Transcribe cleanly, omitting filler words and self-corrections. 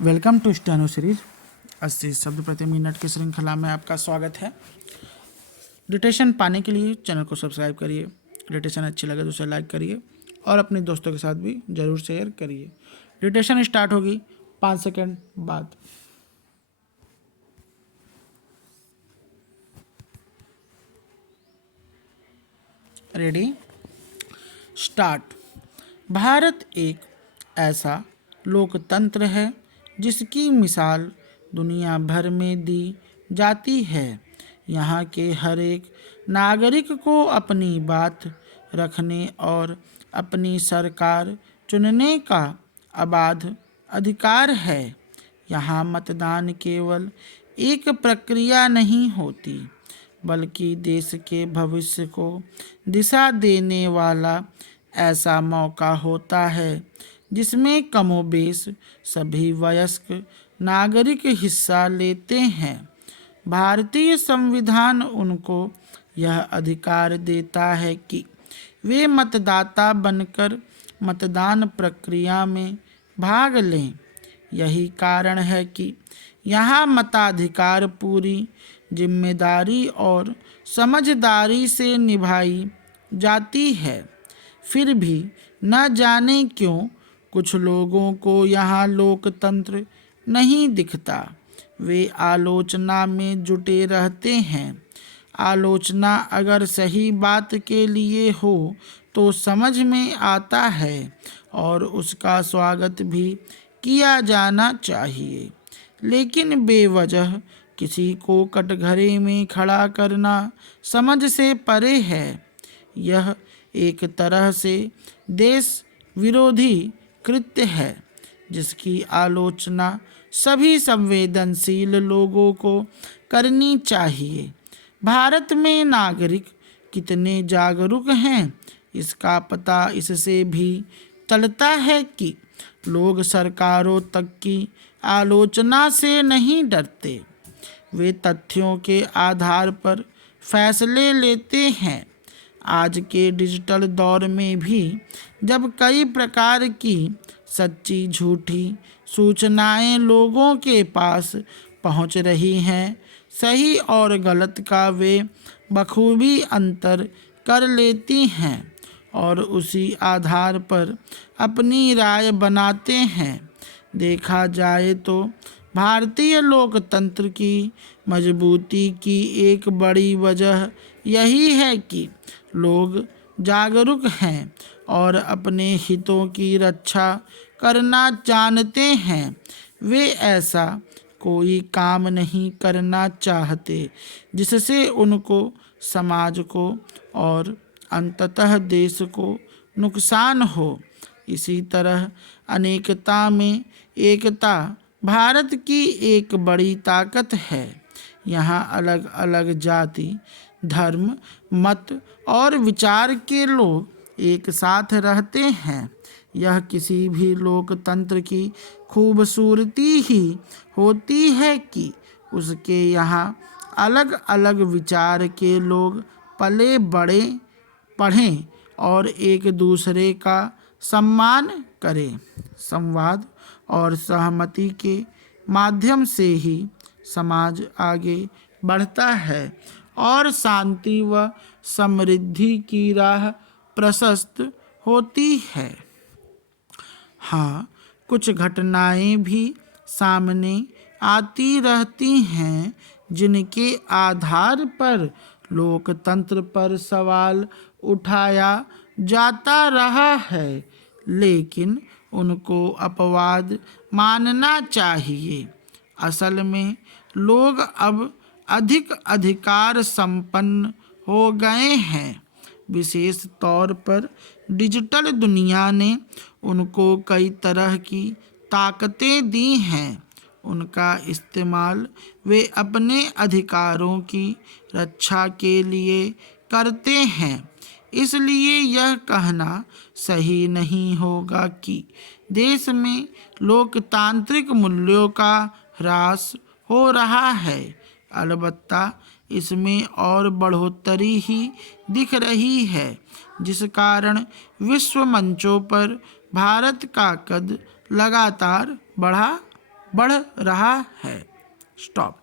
Welcome to steno series 80 शब्द प्रति minute की श्रृंखला में आपका स्वागत है। डिटेशन पाने के लिए चैनल को सब्सक्राइब करिए। डिटेशन अच्छी लगे तो उसे लाइक करिए और अपने दोस्तों के साथ भी ज़रूर शेयर करिए। डिटेशन स्टार्ट होगी 5 सेकंड बाद। Ready start. भारत एक ऐसा लोकतंत्र है जिसकी मिसाल दुनिया भर में दी जाती है। यहाँ के हर एक नागरिक को अपनी बात रखने और अपनी सरकार चुनने का अबाध अधिकार है। यहाँ मतदान केवल एक प्रक्रिया नहीं होती बल्कि देश के भविष्य को दिशा देने वाला ऐसा मौका होता है जिसमें कमोबेश सभी वयस्क नागरिक हिस्सा लेते हैं। भारतीय संविधान उनको यह अधिकार देता है कि वे मतदाता बनकर मतदान प्रक्रिया में भाग लें। यही कारण है कि यहाँ मताधिकार पूरी जिम्मेदारी और समझदारी से निभाई जाती है। फिर भी न जाने क्यों कुछ लोगों को यहाँ लोकतंत्र नहीं दिखता। वे आलोचना में जुटे रहते हैं। आलोचना अगर सही बात के लिए हो तो समझ में आता है और उसका स्वागत भी किया जाना चाहिए, लेकिन बेवजह किसी को कटघरे में खड़ा करना समझ से परे है। यह एक तरह से देश विरोधी कृत्य है जिसकी आलोचना सभी संवेदनशील लोगों को करनी चाहिए। भारत में नागरिक कितने जागरूक हैं इसका पता इससे भी चलता है कि लोग सरकारों तक की आलोचना से नहीं डरते। वे तथ्यों के आधार पर फैसले लेते हैं। आज के डिजिटल दौर में भी जब कई प्रकार की सच्ची झूठी सूचनाएं लोगों के पास पहुंच रही हैं, सही और गलत का वे बखूबी अंतर कर लेती हैं और उसी आधार पर अपनी राय बनाते हैं। देखा जाए तो भारतीय लोकतंत्र की मजबूती की एक बड़ी वजह यही है कि लोग जागरूक हैं और अपने हितों की रक्षा करना जानते हैं। वे ऐसा कोई काम नहीं करना चाहते जिससे उनको, समाज को और अंततः देश को नुकसान हो। इसी तरह अनेकता में एकता भारत की एक बड़ी ताकत है। यहाँ अलग अलग जाति, धर्म, मत और विचार के लोग एक साथ रहते हैं। यह किसी भी लोकतंत्र की खूबसूरती ही होती है कि उसके यहाँ अलग अलग विचार के लोग पले बड़े पढ़ें और एक दूसरे का सम्मान करें। संवाद और सहमति के माध्यम से ही समाज आगे बढ़ता है और शांति व समृद्धि की राह प्रशस्त होती है। हाँ, कुछ घटनाएं भी सामने आती रहती हैं जिनके आधार पर लोकतंत्र पर सवाल उठाया जाता रहा है, लेकिन उनको अपवाद मानना चाहिए। असल में लोग अब अधिक अधिकार संपन्न हो गए हैं। विशेष तौर पर डिजिटल दुनिया ने उनको कई तरह की ताकतें दी हैं। उनका इस्तेमाल वे अपने अधिकारों की रक्षा के लिए करते हैं। इसलिए यह कहना सही नहीं होगा कि देश में लोकतांत्रिक मूल्यों का ह्रास हो रहा है। अलबत्ता इसमें और बढ़ोतरी ही दिख रही है, जिस कारण विश्व मंचों पर भारत का कद लगातार बढ़ा बढ़ रहा है। स्टॉप।